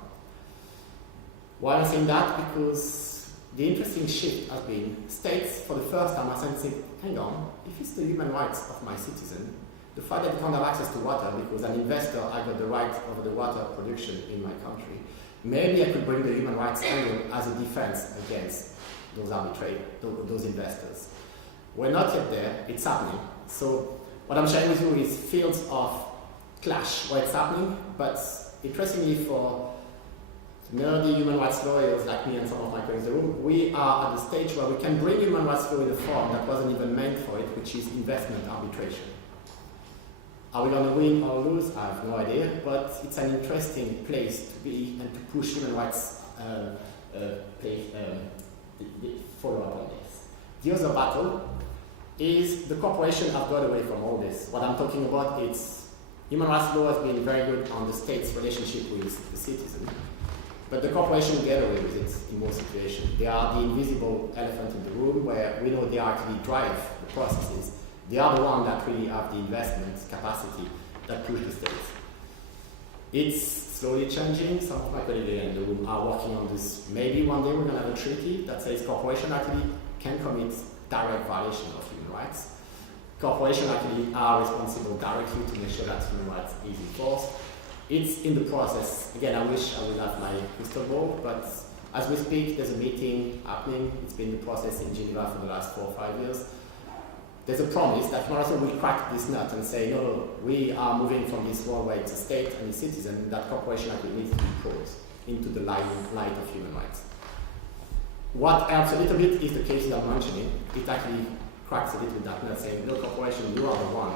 Why am I saying that? Because the interesting shift has been states, for the first time, are saying, hang on, if it's the human rights of my citizen, the fact that they don't have access to water because an investor has got the right over the water production in my country, maybe I could bring the human rights angle as a defense against those investors. We're not yet there, it's happening. So what I'm sharing with you is fields of clash where it's happening, but interestingly for nerdy human rights lawyers like me and some of my colleagues in the room, we are at the stage where we can bring human rights law in a form that wasn't even meant for it, which is investment arbitration. Are we going to win or lose? I have no idea, but it's an interesting place to be and to push human rights follow up on this. The other battle is the corporation have got away from all this. What I'm talking about is human rights law has been very good on the state's relationship with the citizen, but the corporation get away with it in most situations. They are the invisible elephant in the room where we know they actually drive the processes. They are the ones that really have the investment capacity that push the states. It's slowly changing. Some of my colleagues in the room are working on this. Maybe one day we're going to have a treaty that says corporations actually can commit direct violation of human rights. Corporations actually are responsible directly to make sure that human rights is enforced. It's in the process. Again, I wish I would have my crystal ball, but as we speak, there's a meeting happening. It's been in the process in Geneva for the last 4 or 5 years. There's a promise that Morrison will crack this nut and say, no, we are moving from this one way to state and the citizen, that corporation actually needs to be brought into the light of human rights. What helps a little bit is the cases I'm mentioning. It actually cracks a little bit that nut, saying, no, corporation, you are the one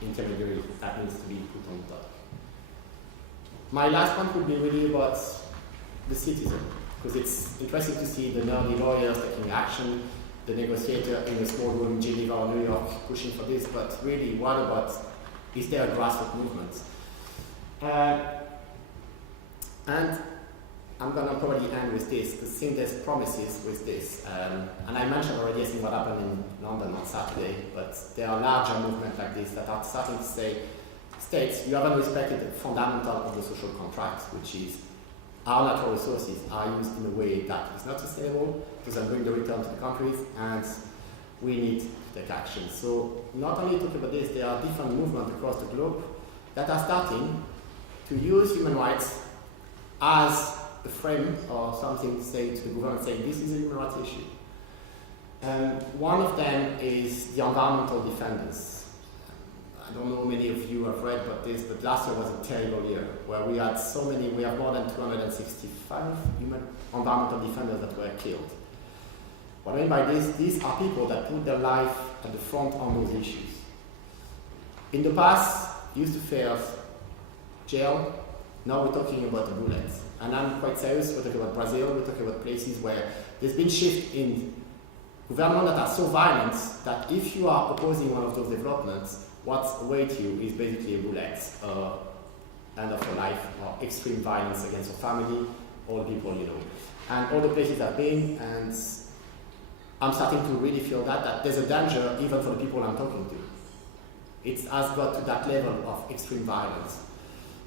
intermediary that needs to be put on top. My last point would be really about the citizen, because it's interesting to see the nerdy lawyers taking action, the negotiator in a small room in Geneva or New York pushing for this, but really, what about, is there a grassroots movement? And I'm I'm going to probably end with this, because I think there's promises with this. And I mentioned already, I think, what happened in London on Saturday, but there are larger movements like this that are starting to say, states, you haven't respected the fundamental of the social contract, which is our natural resources are used in a way that is not sustainable, doesn't bring the return to the countries, and we need to take action. So not only talking about this, there are different movements across the globe that are starting to use human rights as a frame or something to say to the government, saying this is a human rights issue. One of them is the environmental defenders. I don't know how many of you have read about this, but last year was a terrible year where we had so many, we have more than 265 human environmental defenders that were killed. What I mean by this, these are people that put their life at the front on those issues. In the past, used to face jail, now we're talking about the bullets. And I'm quite serious, we're talking about Brazil, we're talking about places where there's been shift in government that are so violent that if you are opposing one of those developments, what's await you is basically a bullet, end of your life, or extreme violence against your family, all people you know. And all the places I've been, and I'm starting to really feel that there's a danger even for the people I'm talking to. It has got to that level of extreme violence.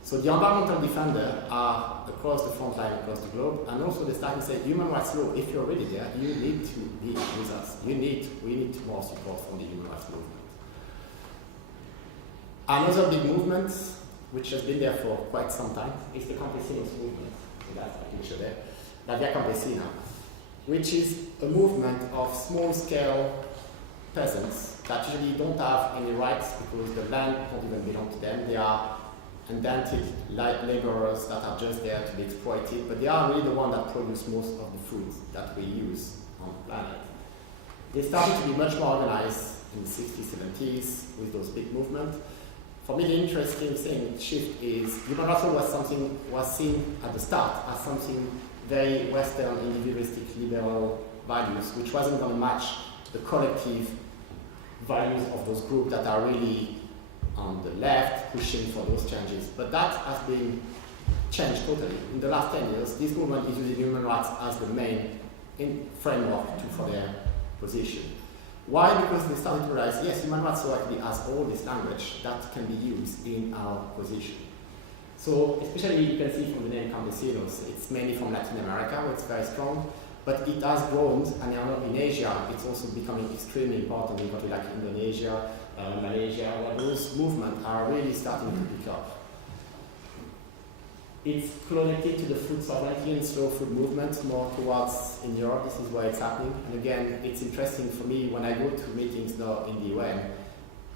So the environmental defenders are across the front line, across the globe, and also they start to say, human rights law, if you're already there, you need to be with us. We need more support from the human rights movement. Another big movement, which has been there for quite some time, is the campesinos movement. So that's the picture there. La Via Campesina, which is a movement of small-scale peasants that usually don't have any rights because the land don't even belong to them. They are indented laborers that are just there to be exploited, but they are really the ones that produce most of the food that we use on the planet. They started to be much more organized in the 60s, 70s with those big movements. For me, the interesting thing, shift, is human rights was seen at the start as something very Western, individualistic, liberal values, which wasn't going to match the collective values of those groups that are really on the left, pushing for those changes. But that has been changed totally. In the last 10 years, this movement is using human rights as the main framework for their position. Why? Because they started to realize, yes, human rights actually has all this language that can be used in our position. So, especially you can see from the name Campesinos, it's mainly from Latin America, where it's very strong, but it has grown, and in Asia, it's also becoming extremely important in countries like Indonesia, Malaysia, where those movements are really starting to pick up. It's connected to the food sovereignty and slow food movement, more towards in Europe. This is where it's happening. And again, it's interesting for me when I go to meetings now in the UN.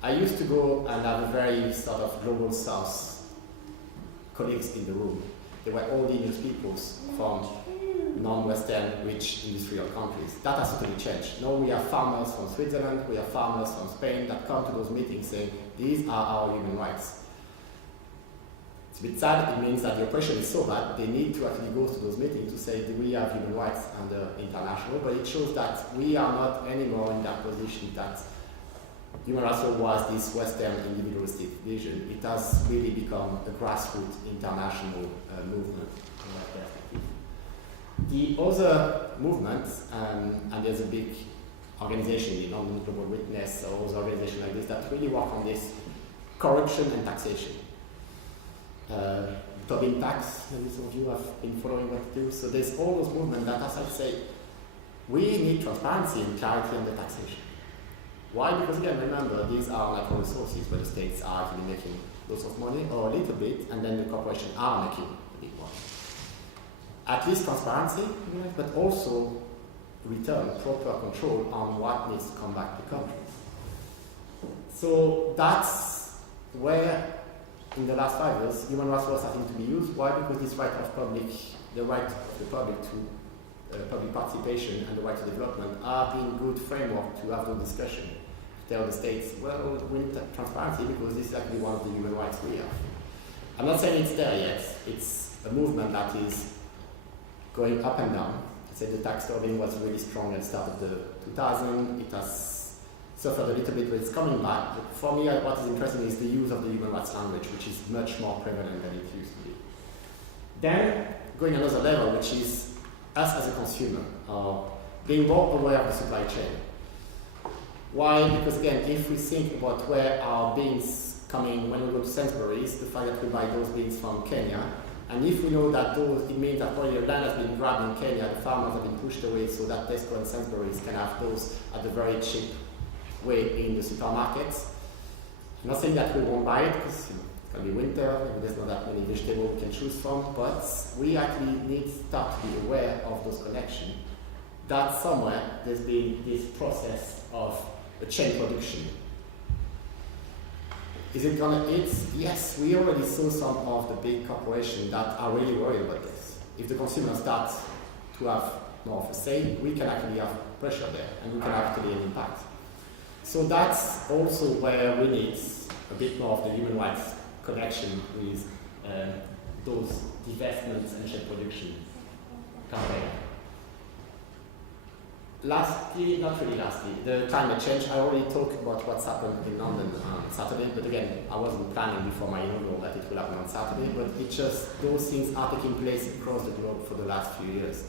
I used to go and have a very sort of global south colleagues in the room. They were all indigenous peoples from non-Western rich industrial countries. That has totally changed. Now we have farmers from Switzerland, we have farmers from Spain that come to those meetings saying, these are our human rights. It's a bit sad. It means that the oppression is so bad, they need to actually go to those meetings to say, do we have human rights under international? But it shows that we are not anymore in that position that human rights was this Western individualistic vision. It has really become a grassroots international movement in that perspective. The other movement, and there's a big organization, the Non-Global Witness, or other organizations like this, that really work on this corruption and taxation. Tobin tax, maybe some of you have been following what they do. So there's all those movements that, as I say, we need transparency and clarity on the taxation. Why? Because again, remember, these are natural resources where the states are actually making lots of money, or a little bit, and then the corporations are making a big one. At least transparency, but also return, proper control on what needs to come back to countries. So that's where, in the last 5 years, human rights was starting to be used. Why? Because this right of the right of the public to public participation and the right to development are being good framework to have the discussion. Tell the states, well, we need transparency because this is actually one of the human rights we have. I'm not saying it's there yet. It's a movement that is going up and down. I said the tax lobbying was really strong at the start of the 2000s. It has suffered a little bit, but it's coming back. But for me, what is interesting is the use of the human rights language, which is much more prevalent than it used to be. Then going another level, which is us as a consumer, being more aware of the supply chain. Why? Because again, if we think about where our beans coming when we go to Sainsbury's, the fact that we buy those beans from Kenya, and if we know that it means that probably the land has been grabbed in Kenya, the farmers have been pushed away so that Tesco and Sainsbury's can have those at a very cheap way in the supermarkets. I'm not saying that we won't buy it because it's going to be winter, maybe there's not that many vegetables we can choose from, but we actually need to start to be aware of those connections. That somewhere there's been this process of a chain production. Is it going to hit? Yes, we already saw some of the big corporations that are really worried about this. If the consumer starts to have more of a say, we can actually have pressure there and we can actually have an impact. So that's also where we need a bit more of the human rights connection with those divestments and chain production campaign. Lastly, not really lastly, the climate change. I already talked about what's happened in London on Saturday, but again, I wasn't planning before my inaugural that it will happen on Saturday, but it just, those things are taking place across the globe for the last few years.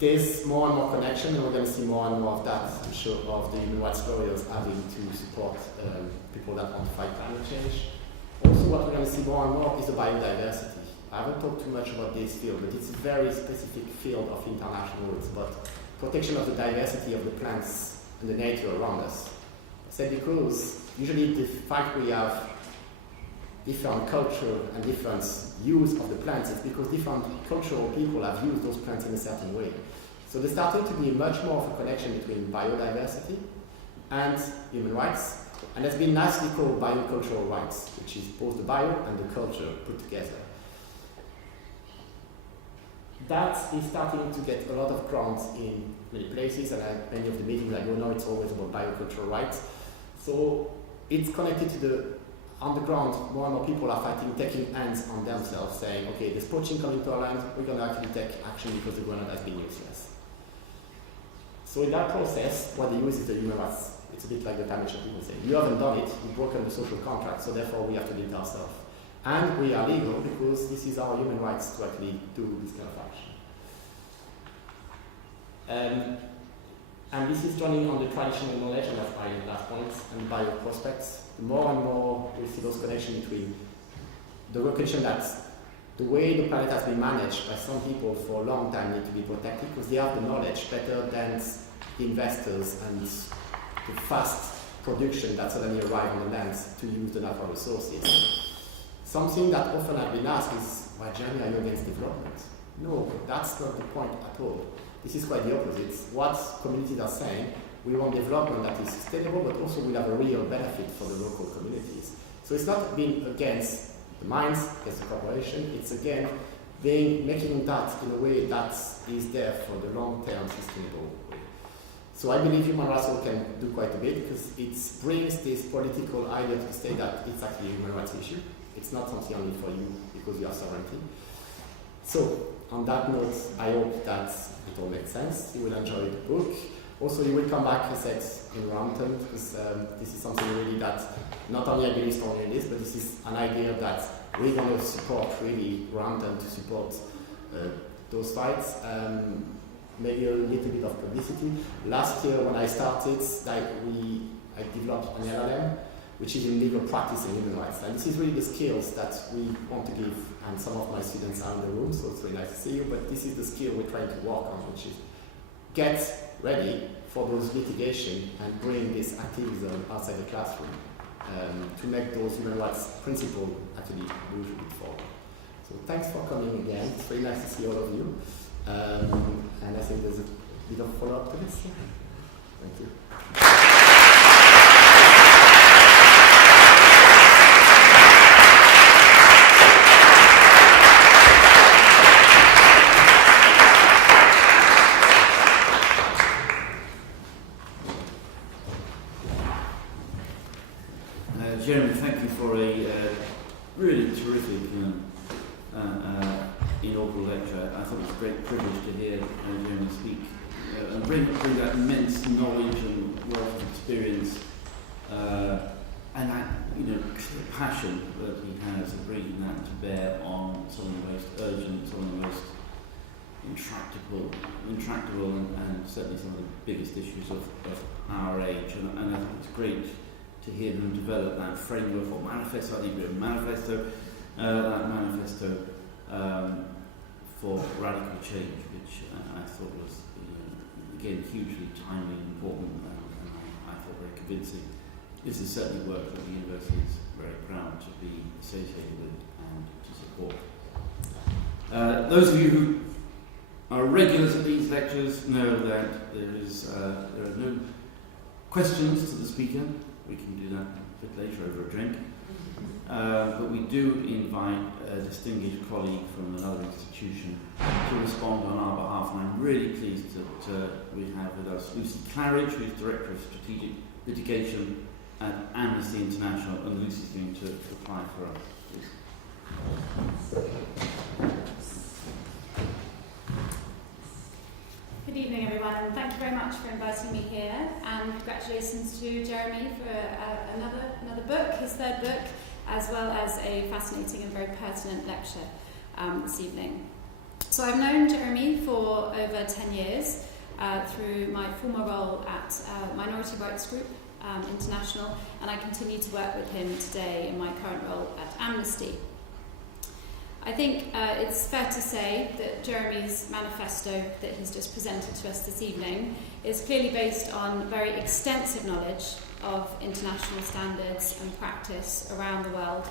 There's more and more connection, and we're going to see more and more of that, I'm sure, of the human rights lawyers having to support people that want to fight climate change. Also, what we're going to see more and more is the biodiversity. I haven't talked too much about this field, but it's a very specific field of international rules, but protection of the diversity of the plants and the nature around us. I said because usually the fact we have different culture and different use of the plants is because different cultural people have used those plants in a certain way. So there's starting to be much more of a connection between biodiversity and human rights, and that's been nicely called biocultural rights, which is both the bio and the culture put together. That is starting to get a lot of ground in many places, and many of the meetings I go now, it's always about biocultural rights. So it's connected to the, on the ground, more and more people are fighting, taking hands on themselves, saying, okay, there's poaching coming to our land, we're going to actually take action because the ground has been useless. So in that process, what they use is the human rights. It's a bit like the damage that people say. You haven't done it, you've broken the social contract, so therefore we have to do it ourselves. And we are legal because this is our human rights to actually do this kind of action. And this is joining on the traditional knowledge, and that's my last point, and bio prospects. More and more we see those connections between the recognition that the way the planet has been managed by some people for a long time need to be protected because they have the knowledge better than the investors and the fast production that suddenly arrive on the lands to use the natural resources. Something that often I've been asked is, why, Jeremie, are you against development? No, that's not the point at all. This is quite the opposite. What communities are saying, we want development that is sustainable, but also will have a real benefit for the local communities. So it's not being against the mines, against the corporation, it's again making that in a way that is there for the long-term sustainable way. So I believe human rights can do quite a bit because it brings this political idea to say that it's actually a human rights issue. It's not something only for you because you have sovereignty. So on that note, I hope that it all makes sense. You will enjoy the book. Also, you will come back, I said, in Roehampton, because this is something really that not only I believe strongly in this, but this is an idea that we're going to support really Roehampton to support those fights. Maybe a little bit of publicity. Last year when I started, I developed an LLM, which is in legal practice and human rights. And this is really the skills that we want to give, and some of my students are in the room, so it's really nice to see you, but this is the skill we're trying to work on, which is get ready for those litigation and bring this activism outside the classroom to make those human rights principles actually move a bit forward. So thanks for coming again. It's very nice to see all of you. And I think there's a bit of follow-up to this. Thank you. Jeremie, thank you for a really terrific inaugural lecture. I thought it was a great privilege to hear Jeremie speak and bring that immense knowledge and wealth of experience and that, clear passion that he has of bringing that to bear on some of the most urgent, some of the most intractable and certainly some of the biggest issues of our age. And I think it's great to hear them develop that framework or manifesto, I think a manifesto, that manifesto for radical change, which I thought was, again, hugely timely and important, and I thought very convincing. This is certainly work that the university is very proud to be associated with and to support. Those of you who are regulars at these lectures know that there are no questions to the speaker. We can do that a bit later over a drink. But we do invite a distinguished colleague from another institution to respond on our behalf, and I'm really pleased that we have with us Lucy Claridge, who is Director of Strategic Litigation at Amnesty International, and Lucy's going to apply for us. Please. Good evening, everyone, and thank you very much for inviting me here, and congratulations to Jeremie for another book, his third book, as well as a fascinating and very pertinent lecture this evening. So I've known Jeremie for over 10 years through my former role at Minority Rights Group International, and I continue to work with him today in my current role at Amnesty. I think it's fair to say that Jeremie's manifesto that he's just presented to us this evening is clearly based on very extensive knowledge of international standards and practice around the world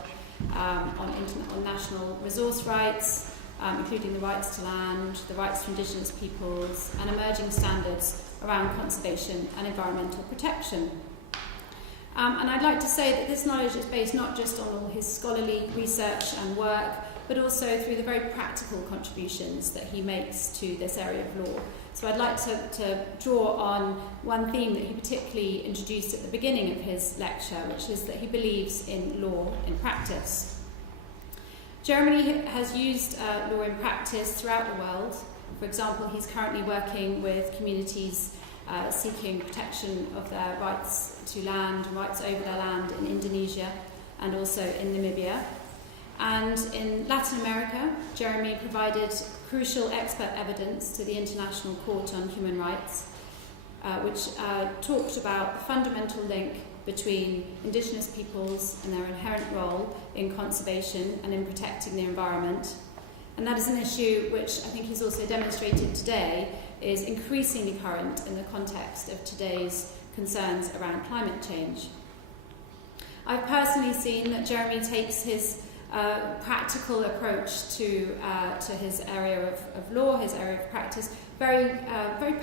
on national resource rights, including the rights to land, the rights to indigenous peoples, and emerging standards around conservation and environmental protection. And I'd like to say that this knowledge is based not just on all his scholarly research and work, but also through the very practical contributions that he makes to this area of law. So I'd like to draw on one theme that he particularly introduced at the beginning of his lecture, which is that he believes in law in practice. Jeremie has used law in practice throughout the world. For example, he's currently working with communities seeking protection of their rights to land, rights over their land in Indonesia and also in Namibia. And in Latin America, Jeremie provided crucial expert evidence to the International Court on Human Rights, which talked about the fundamental link between indigenous peoples and their inherent role in conservation and in protecting the environment. And that is an issue which I think he's also demonstrated today is increasingly current in the context of today's concerns around climate change. I've personally seen that Jeremie takes his practical approach to his area of law, his area of practice, very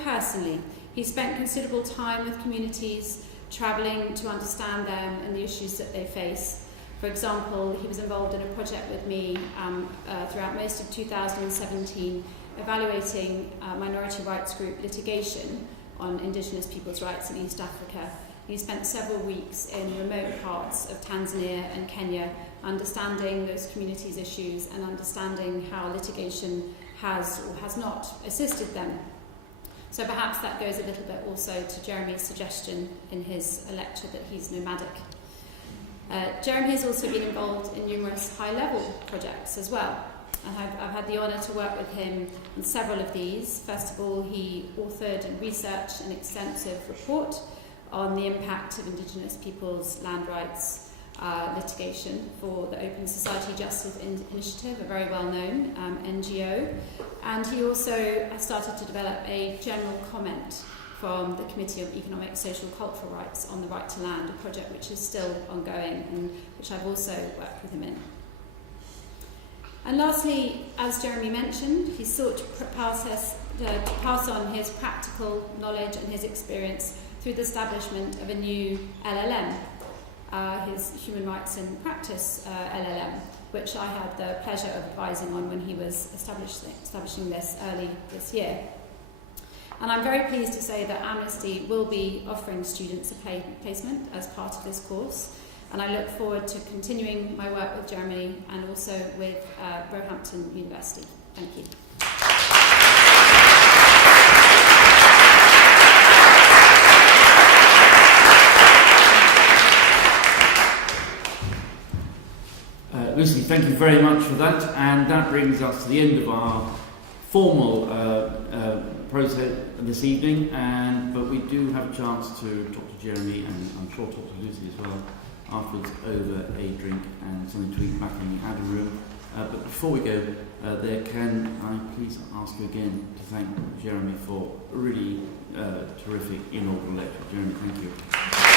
personally. He spent considerable time with communities, travelling to understand them and the issues that they face. For example, he was involved in a project with me throughout most of 2017, evaluating minority rights group litigation on indigenous people's rights in East Africa. He spent several weeks in remote parts of Tanzania and Kenya, understanding those communities' issues and understanding how litigation has or has not assisted them. So perhaps that goes a little bit also to Jeremie's suggestion in his lecture that he's nomadic. Jeremie has also been involved in numerous high-level projects as well. And I've had the honour to work with him in several of these. First of all, he authored and researched an extensive report on the impact of Indigenous peoples' land rights litigation for the Open Society Justice Initiative, a very well-known NGO. And he also started to develop a general comment from the Committee of Economic, Social and Cultural Rights on the right to land, a project which is still ongoing and which I've also worked with him in. And lastly, as Jeremie mentioned, he sought to pass on his practical knowledge and his experience through the establishment of a new LLM, his Human Rights in Practice LLM, which I had the pleasure of advising on when he was establishing this early this year. And I'm very pleased to say that Amnesty will be offering students a placement as part of this course. And I look forward to continuing my work with Jeremie and also with Roehampton University. Thank you. Lucy, thank you very much for that, and that brings us to the end of our formal process this evening, but we do have a chance to talk to Jeremie, and I'm sure talk to Lucy as well afterwards over a drink and something to eat back in the admin room. But before we go there, can I please ask you again to thank Jeremie for a really terrific inaugural lecture. Jeremie, thank you.